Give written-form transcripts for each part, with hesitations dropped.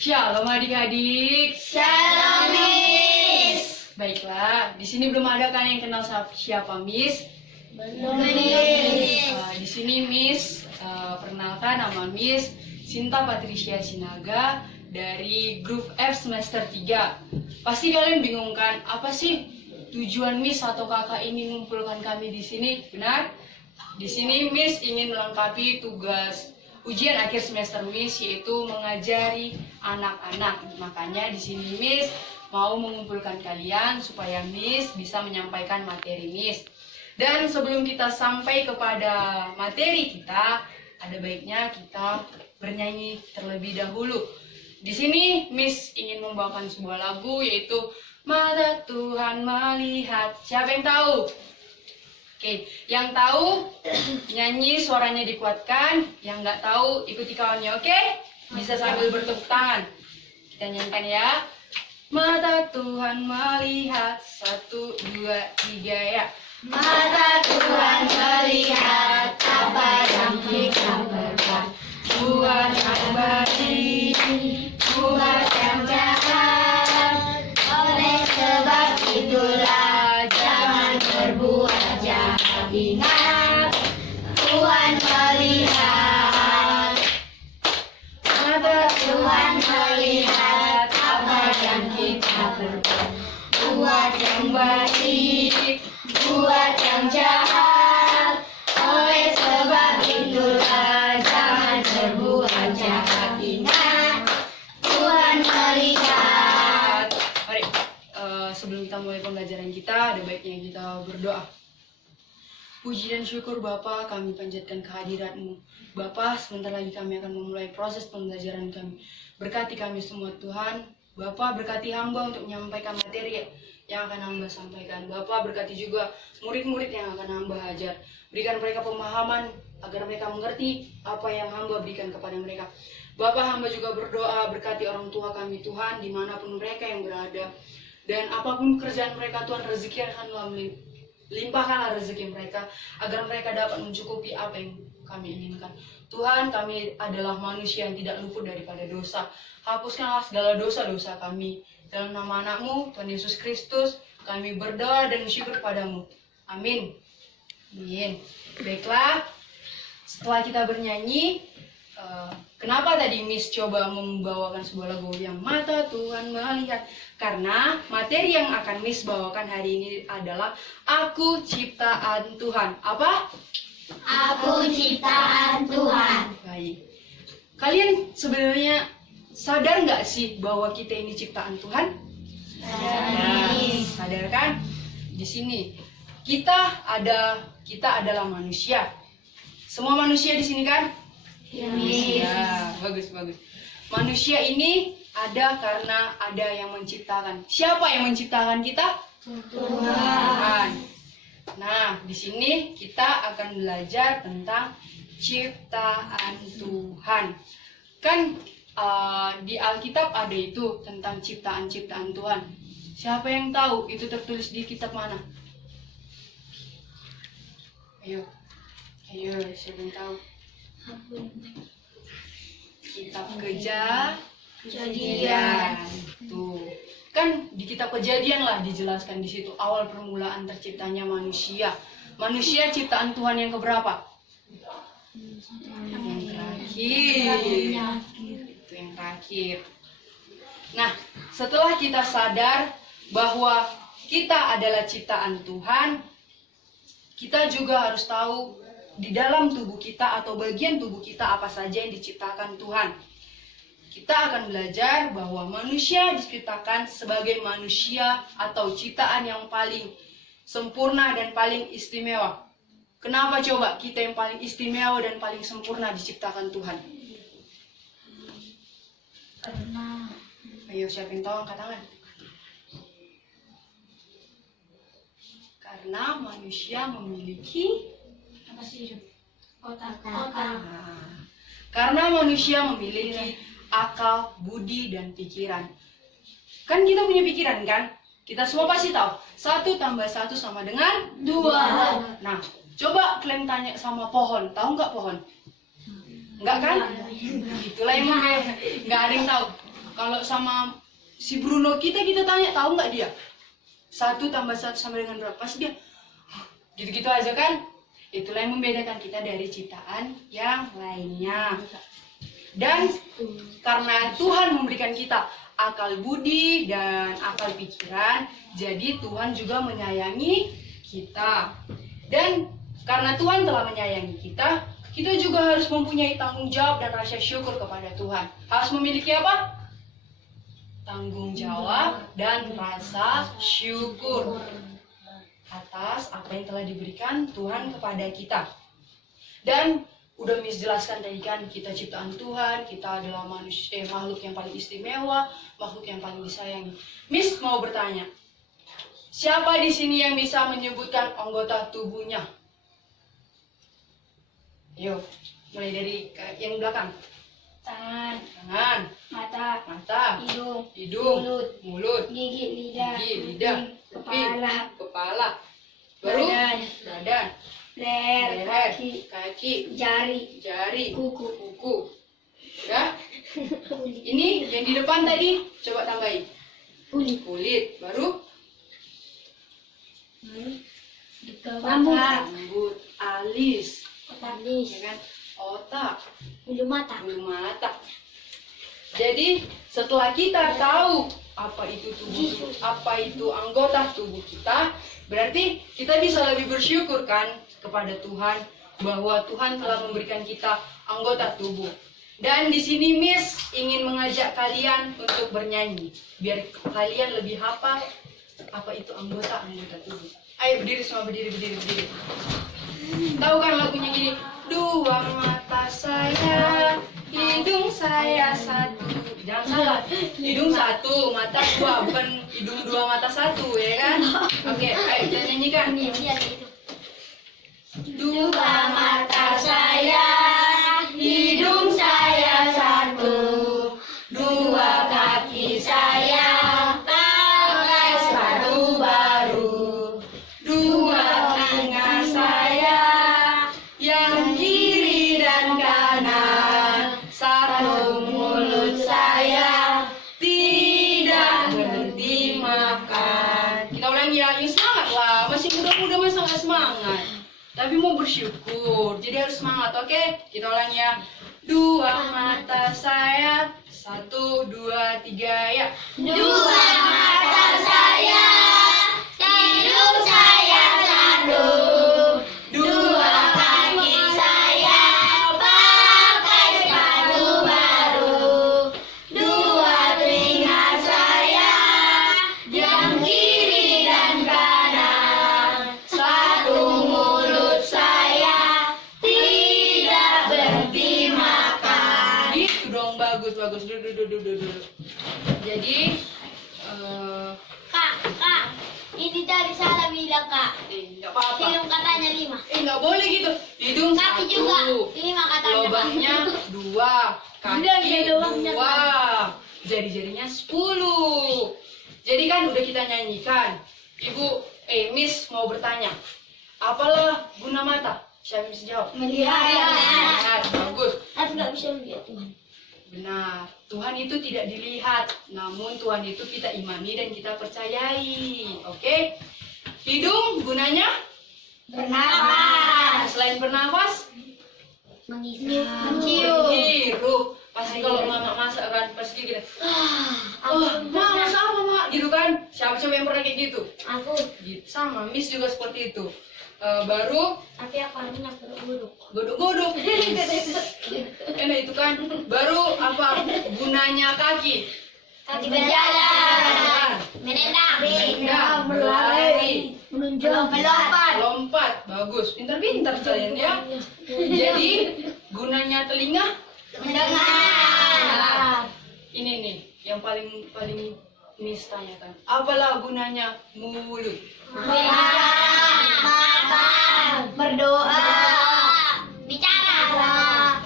Shalom adik-adik. Shalom, Miss. Baiklah, di sini belum ada kan yang kenal siapa Miss? Belum, Miss. Di sini Miss perkenalkan, nama Miss Sinta Patricia Sinaga dari grup F semester 3. Pasti kalian bingung kan, apa sih tujuan Miss atau kakak ini mengumpulkan kami di sini? Benar? Di sini Miss ingin melengkapi tugas ujian akhir semester Miss, yaitu mengajari anak-anak. Makanya di sini Miss mau mengumpulkan kalian supaya Miss bisa menyampaikan materi Miss. Dan sebelum kita sampai kepada materi kita, ada baiknya kita bernyanyi terlebih dahulu. Di sini Miss ingin membawakan sebuah lagu, yaitu Mata Tuhan Melihat. Siapa yang tahu? Oke, yang tahu nyanyi suaranya dikuatkan, yang nggak tahu ikuti kawannya, oke? Bisa sambil bertepuk tangan. Kita nyanyikan ya. Mata Tuhan melihat, 1, 2, 3 ya. Mata Tuhan melihat apa yang kita perbuat, buat yang baik, buat yang jahat. Oleh sebab itulah jangan berbuat jahat. Ingat, Tuhan melihat. Mata Tuhan melihat apa yang kita perbuat, buat yang baik, buat yang jahat. Oleh sebab itulah jangan berbuat jahat. Ingat, Tuhan melihat. Mari, sebelum kita mulai pembelajaran kita, ada baiknya kita berdoa. Puji dan syukur Bapa, kami panjatkan kehadirat-Mu. Bapa, sebentar lagi kami akan memulai proses pembelajaran kami. Berkati kami semua Tuhan. Bapa, berkati hamba untuk menyampaikan materi yang akan hamba sampaikan. Bapa, berkati juga murid-murid yang akan hamba ajar. Berikan mereka pemahaman agar mereka mengerti apa yang hamba berikan kepada mereka. Bapa, hamba juga berdoa berkati orang tua kami Tuhan, dimanapun mereka yang berada. Dan apapun pekerjaan mereka Tuhan, rezeki akan limpahkanlah rezeki mereka, agar mereka dapat mencukupi apa yang kami inginkan. Tuhan, kami adalah manusia yang tidak luput daripada dosa. Hapuskanlah segala dosa-dosa kami. Dalam nama anak-Mu, Tuhan Yesus Kristus, kami berdoa dan bersyukur padamu. Amin. Amin. Baiklah, setelah kita bernyanyi, kenapa tadi Miss coba membawakan sebuah lagu yang Mata Tuhan Melihat? Karena materi yang akan Miss bawakan hari ini adalah Aku Ciptaan Tuhan. Apa? Aku ciptaan Tuhan. Baik. Kalian sebenarnya sadar nggak sih bahwa kita ini ciptaan Tuhan? Sadar kan? Di sini kita adalah manusia. Semua manusia di sini kan? Ya, Ya, bagus. Manusia ini ada karena ada yang menciptakan. Siapa yang menciptakan kita? Tuhan. Nah, di sini kita akan belajar tentang ciptaan Tuhan. Kan di Alkitab ada itu tentang ciptaan-ciptaan Tuhan. Siapa yang tahu itu tertulis di kitab mana? Ayo, siapa yang tahu? Kitab Kejadian. Tuh. Kan di kitab Kejadian lah dijelaskan di situ awal permulaan terciptanya manusia. Manusia ciptaan Tuhan yang keberapa? Yang terakhir. Itu yang terakhir. Nah, setelah kita sadar bahwa kita adalah ciptaan Tuhan, kita juga harus tahu di dalam tubuh kita atau bagian tubuh kita apa saja yang diciptakan Tuhan. Kita akan belajar bahwa manusia diciptakan sebagai manusia atau ciptaan yang paling sempurna dan paling istimewa. Kenapa coba kita yang paling istimewa dan paling sempurna diciptakan Tuhan? Karena Ayo, siapa yang tahu angkat tangan? Karena manusia memiliki otak. Karena manusia memiliki akal, budi, dan pikiran. Kan kita punya pikiran kan? Kita semua pasti tahu 1 tambah 1 sama dengan 2. Nah, coba kalian tanya sama pohon, tahu nggak pohon? Enggak kan? Itulah yang nggak ada yang tahu. Kalau sama si Bruno kita tanya, tahu nggak dia? 1 tambah 1 sama dengan berapa? Pasti dia gitu-gitu aja kan? Itulah yang membedakan kita dari ciptaan yang lainnya. Dan karena Tuhan memberikan kita akal budi dan akal pikiran, jadi Tuhan juga menyayangi kita. Dan karena Tuhan telah menyayangi kita, kita juga harus mempunyai tanggung jawab dan rasa syukur kepada Tuhan. Harus memiliki apa? Tanggung jawab dan rasa syukur atas apa yang telah diberikan Tuhan kepada kita. Dan udah Miss jelaskan tadi kan, kita ciptaan Tuhan, kita adalah manusia, makhluk yang paling istimewa, makhluk yang paling disayangi. Miss mau bertanya, siapa di sini yang bisa menyebutkan anggota tubuhnya? Yuk, mulai dari yang belakang. Tangan, mata, hidung, mulut, gigi, lidah, kepala, baru badan, leher, kaki, jari, kuku. Ya? Ini yang di depan tadi, coba tambahin. Kulit, baru rambut, alis, ya kan? Otak, bulu mata. Jadi setelah kita tahu apa itu tubuh, apa itu anggota tubuh kita, berarti kita bisa lebih bersyukur kan kepada Tuhan bahwa Tuhan telah memberikan kita anggota tubuh. Dan di sini Miss ingin mengajak kalian untuk bernyanyi biar kalian lebih hafal apa itu anggota tubuh. Ayo berdiri semua, berdiri. Tahu kan lagunya gini? 2 mata saya, hidung saya 1. Jangan salah, hidung 1, mata 2, bukan hidung 2 mata 1, ya kan? Oke, ayo kita nyanyikan. 2 mata saya, hidung saya 1. 2 kaki saya, pakai sepatu baru. 2 telinga saya, yang kiri dan kanan. 1 mulut saya, tidak berhenti makan. Kita ulangi ya, semangat lah. Masih muda-muda masa nggak semangat. Tapi mau bersyukur, jadi harus semangat, oke? Kita ulangi ya. 2 mata saya, 1, 2, 3, ya. 2 mata saya, hidung saya 1. 2 kaki saya, pakai sepatu baru. 2 telinga saya, yang kiri dan kanan. 1 mulut saya, tidak berhenti makan. Gitu dong, bagus. Duduk. Jadi, Kak, ini tadi salah bilang Kak. nggak apa-apa. Hidung katanya 5. Nggak boleh gitu. Hidung Kaki 1, juga 5 katanya. lubangnya 2, kaki 2, jari-jarinya 10. Jadi kan udah kita nyanyikan. Miss mau bertanya, apalah guna mata? Siapa yang bisa jawab? Melihat. Bagus. Aku nggak bisa lihat Tuhan. Benar, Tuhan itu tidak dilihat, namun Tuhan itu kita imani dan kita percayai. Oke? Hidung gunanya? Bernafas. Selain bernafas, Mencium. menghirup. Pasti kalau mama masak kan, pasti gitu. Ma, masak apa, Ma? Gitu kan? Siapa-siapa yang pernah kayak gitu? Aku. Gitu. Sama, Miss juga seperti itu. Baru Tapi aku pernah berguruk. godok-godok. Enak itu kan. Baru apa gunanya kaki? Kaki berjalan. Menendang. Berlari. Melompat. Lompat. Bagus. Pintar-pintar kalian ya. Jadi gunanya telinga? Mendengar. Ini nih yang paling Miss tanyakan. Apalah gunanya mulut? Makan. Berdoa. Bicara.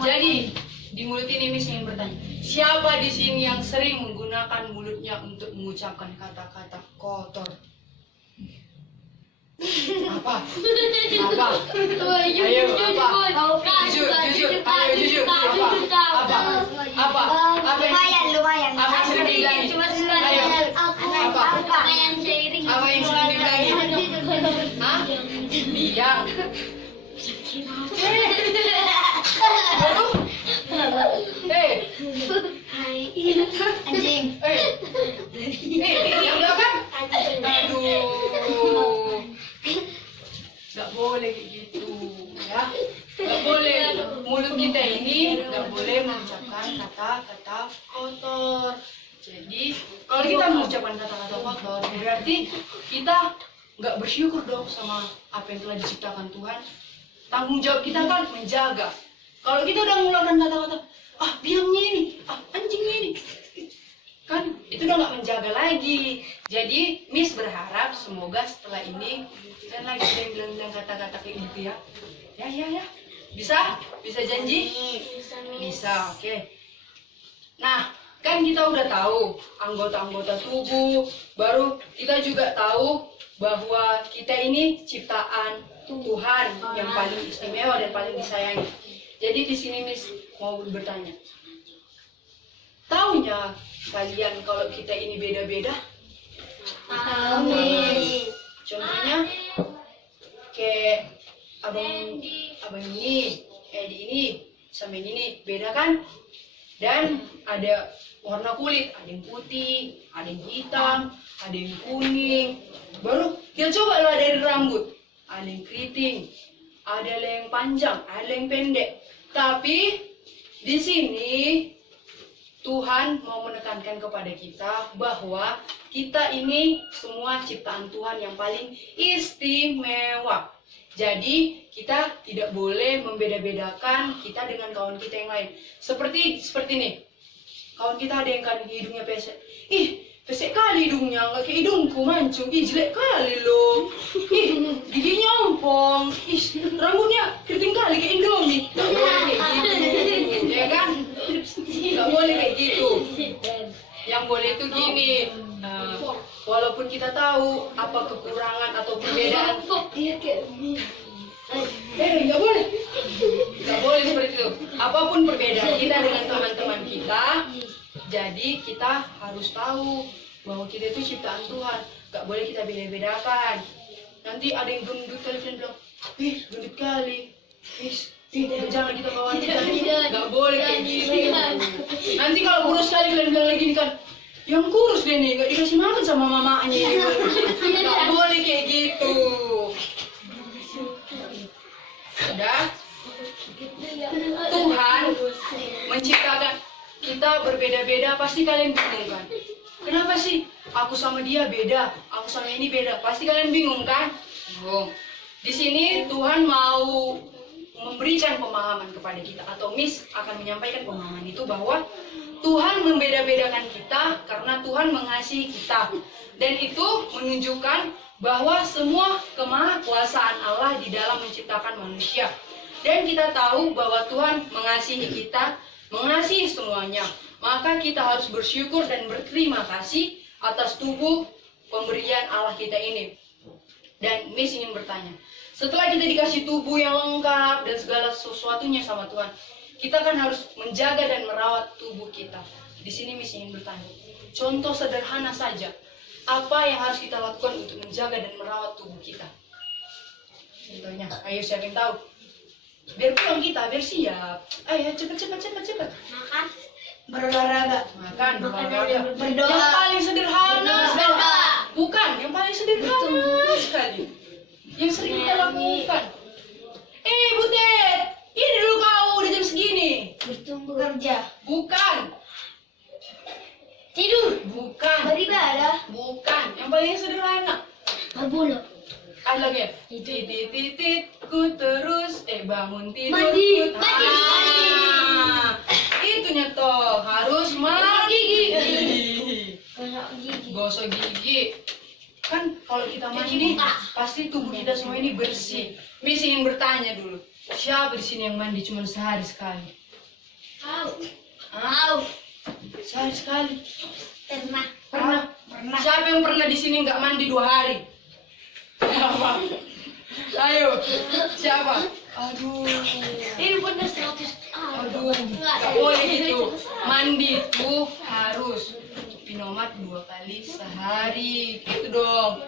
Jadi di mulut ini Miss ingin bertanya, siapa di sini yang sering menggunakan mulutnya untuk mengucapkan kata-kata kotor? Apa? Ayo, apa? Jujur. Ayo, jujur. Apa? Apa? Lumayan. lumayan. Apa yang sering dibilangin? Cuma Ayo. Apa? yang seiring. Apa yang sering dibilangin? Hah? Diam. Hei, Anjing. yang belakang. Aduh. Gak boleh kayak gitu, ya. Gak boleh. Mulut kita ini gak boleh mengucapkan kata-kata kotor. Jadi, kalau kita mengucapkan kata-kata kotor, berarti kita gak bersyukur dong sama apa yang telah diciptakan Tuhan. Tanggung jawab kita kan menjaga. Kalau kita udah mengeluarkan kata-kata, biangnya ini, anjingnya ini, kan itu udah nggak menjaga lagi. Jadi Miss berharap semoga setelah ini dan lagi ada yang bilang kata-kata kayak gitu ya. Ya. Bisa janji? Bisa, oke. Nah, kan kita udah tahu anggota-anggota tubuh, baru kita juga tahu bahwa kita ini ciptaan Tuhan yang paling istimewa dan paling disayangi. Jadi di sini Miss mau bertanya, taunya kalian kalau kita ini beda-beda? Contohnya kayak abang ini, Edi ini, sama yang ini beda kan? Dan ada warna kulit, ada yang putih, ada yang hitam, ada yang kuning. Baru kita coba lah dari rambut, ada yang keriting, ada yang panjang, ada yang pendek. Tapi di sini Tuhan mau menekankan kepada kita bahwa kita ini semua ciptaan Tuhan yang paling istimewa. Jadi kita tidak boleh membeda-bedakan kita dengan kawan kita yang lain. Seperti ini. Kawan kita ada yang kan hidungnya pesek. Pesek kali hidungnya, nggak kayak hidungku mancung. Jelek kali loh. Giginya ompong. Rambutnya keriting kali kayak Indomie. Nggak boleh kayak gitu, ya kan? Nggak boleh kayak gitu. Yang boleh itu gini. Walaupun kita tahu apa kekurangan atau perbedaan, nggak boleh. Nggak boleh seperti itu. Apapun perbedaan kita dengan teman-teman kita, jadi kita harus tahu bahwa kita itu ciptaan Tuhan. Gak boleh kita beda-bedakan. Nanti ada yang gendut kali, kalian bilang, gendut kali. Jangan kita bawa kita. Gak boleh kayak gitu. Nanti kalau kurus kali kalian bilang lagi kan, yang kurus deh nih, gak dikasih makan sama mamanya. Gak boleh kayak gitu. Udah? Tuhan menciptakan kita berbeda-beda, pasti kalian bingung kan? Kenapa sih aku sama dia beda, aku sama ini beda? Pasti kalian bingung kan? Di sini Tuhan mau memberikan pemahaman kepada kita, atau Miss akan menyampaikan pemahaman itu bahwa Tuhan membeda-bedakan kita karena Tuhan mengasihi kita, dan itu menunjukkan bahwa semua kemahakuasaan Allah di dalam menciptakan manusia. Dan kita tahu bahwa Tuhan mengasihi kita, mengasihi semuanya. Maka kita harus bersyukur dan berterima kasih atas tubuh pemberian Allah kita ini. Dan Miss ingin bertanya, setelah kita dikasih tubuh yang lengkap dan segala sesuatunya sama Tuhan, kita kan harus menjaga dan merawat tubuh kita. Di sini Miss ingin bertanya, contoh sederhana saja, apa yang harus kita lakukan untuk menjaga dan merawat tubuh kita? Contohnya, ayo siapa yang tahu? Biar pulang kita, biar siap. Ayo cepat. Makan, berolahraga. Berdoa. Yang paling sederhana sekali. Berdoa. Bukan, yang paling sederhana sekali. Yang sering kita lakukan. Butet, ini dulu kau udah jam segini. Bertumbuh kerja. Bukan. Tidur. Bukan. Beribadah. Bukan. Yang paling sederhana. Berbulu. Ada lagi ya? Titit, ku terus bangun tidur. Mandi. Mandi. Itunya toh harus gigi. Gosok gigi. Kan kalau kita mandi pasti tubuh kita semua ini bersih. Miss ingin bertanya dulu, siapa di sini yang mandi cuma sehari sekali? Sehari sekali. Pernah. Siapa yang pernah di sini nggak mandi 2 hari? Siapa? Ayo, siapa? Aduh. Ini benar 100. Aduh, nggak boleh gitu. Mandi tuh harus pinomat 2 kali sehari, gitu dong.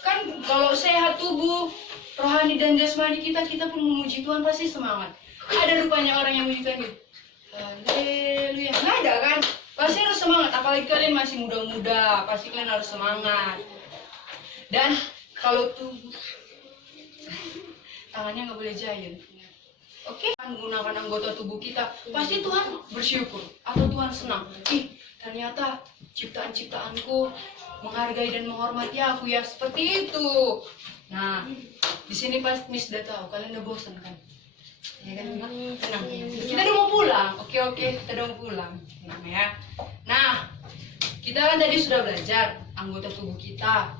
Kan kalau sehat tubuh, rohani dan jasmani kita pun memuji Tuhan pasti semangat. Ada rupanya orang yang memuji Tuhan gitu. Haleluya. Nggak ada kan? Pasti harus semangat. Apalagi kalian masih muda-muda, pasti kalian harus semangat. Dan kalau tubuh, tangannya nggak boleh jahil. Oke, menggunakan anggota tubuh kita, pasti Tuhan bersyukur atau Tuhan senang. Ih, ternyata ciptaan-ciptaanku menghargai dan menghormati aku ya, seperti itu. Nah, di sini pas Miss udah tahu, kalian udah bosan kan? Ya kan? Tenang. Kita udah mau pulang. Oke, kita udah mau pulang. Tenang ya. Nah, kita kan tadi sudah belajar anggota tubuh kita.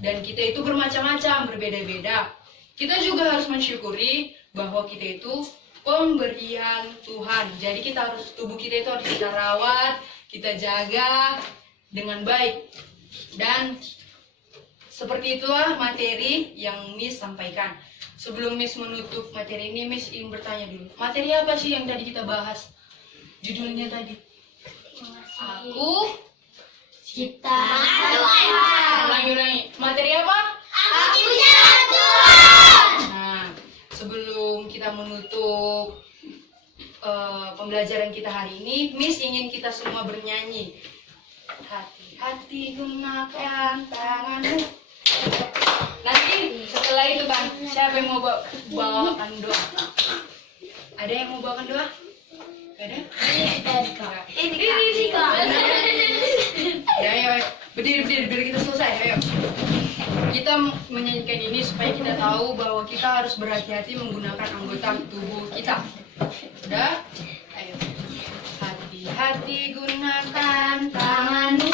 Dan kita itu bermacam-macam, berbeda-beda. Kita juga harus mensyukuri bahwa kita itu pemberian Tuhan. Jadi tubuh kita itu harus kita rawat, kita jaga dengan baik. Dan seperti itulah materi yang Miss sampaikan. Sebelum Miss menutup materi ini, Miss ingin bertanya dulu. Materi apa sih yang tadi kita bahas? Judulnya tadi. Aku Ciptaan Tuhan. Ulangi. Materi apa? Aku ciptaan Tuhan. Nah, sebelum kita menutup pembelajaran kita hari ini, Miss ingin kita semua bernyanyi. Hati-hati gunakan tanganmu. Nanti setelah itu kan, siapa yang mau bawakan doa? Ada yang mau bawakan doa? Gak ada? Ini Kak. Ya, ayo. Berdiri biar kita selesai. Ayo. Kita menyanyikan ini supaya kita tahu bahwa kita harus berhati-hati menggunakan anggota tubuh kita. Udah? Ayo. Hati-hati gunakan tanganmu.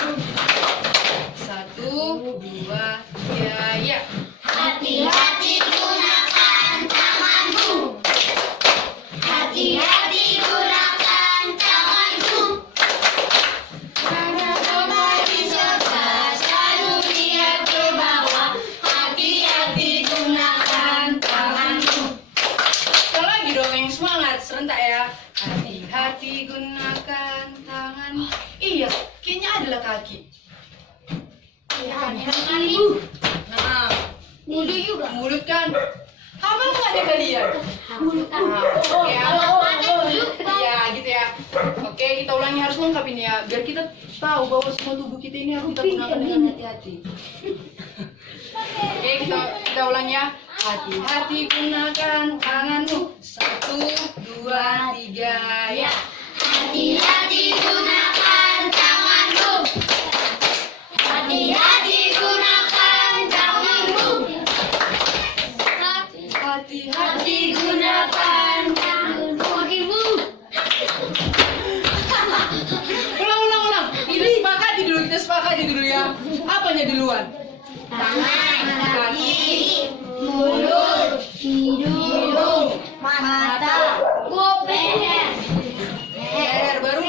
1, 2, 3, ya. Hati-hati gunakan tanganmu. Hati-hati gunakan tanganmu. Karena ombak di sebelah selalu lihat ke bawah. Hati-hati gunakan tanganmu. Sekali lagi dong yang semangat, serentak ya. Hati-hati gunakan tangan. Iya, kayaknya adalah kaki. Ibu. Nah, Mulut juga. mulut kan. Apa nggak ada kalian? Mulut. Nah, oke, ya gitu ya. Oke, kita ulangi harus lengkap ini ya, biar kita tahu bahwa semua tubuh kita ini harus kita gunakan dengan hati-hati. Oke, kita ulangi ya. Hati-hati gunakan tanganmu. 1, 2, 3, ya. Hati-hati gunakan tanganmu. Hati-hati gunakan tanganmu. Hati-hati gunakan tanganmu. Ulang. Kita sepakati dulu ya. Apanya duluan? Tangan, kaki, mulut, hidung, mata, kuping, Leher baru.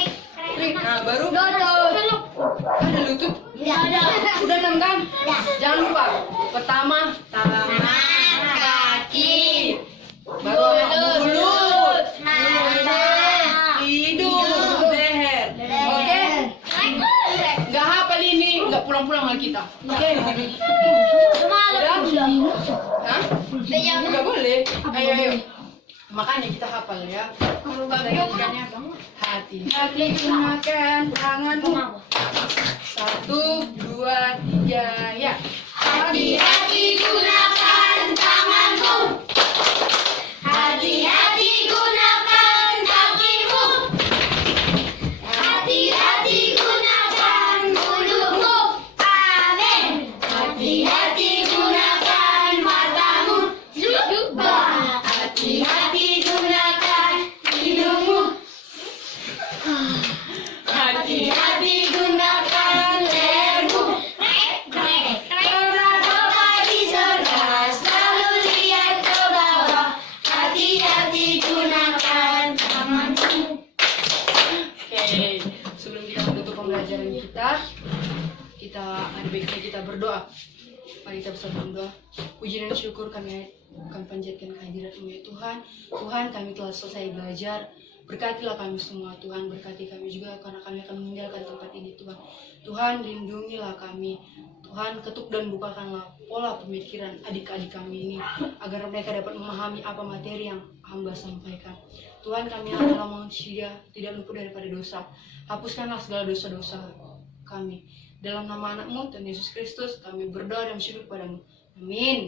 Nah, baru. Ada lutut. Ada. Udah 6 kan? Jangan lupa. Pertama, tangan, Kaki, baru mulut, mata, hidung, leher. Oke? Nggak hafal ini, nggak pulang-pulang lagi kita. Oke? Udah? Hah? Nggak boleh. Ayo. Makanya kita hafal ya. Hati-hati gunakan tanganmu. 1, 2, 3, ya. Hati-hati gunakan tanganmu. Hati-hati gunakan kakimu. Hati-hati gunakan mulutmu. Amin. Hati-hati gunakan matamu. Juga. Hati-hati gunakan hidungmu. Hati-hati gunakan lehermu. bersama doa. Puji dan syukur kami panjatkan kehadirat-Mu ya Tuhan. Tuhan, kami telah selesai belajar. Berkatilah kami semua Tuhan, berkati kami juga karena kami akan meninggalkan tempat ini Tuhan. Tuhan, lindungilah kami. Tuhan, ketuk dan bukakanlah pola pemikiran adik-adik kami ini agar mereka dapat memahami apa materi yang hamba sampaikan. Tuhan, kami adalah manusia, tidak luput daripada dosa. Hapuskanlah segala dosa-dosa kami. Dalam nama anak-Mu, Tuhan Yesus Kristus, kami berdoa dan bersyukur kepadamu. Amin.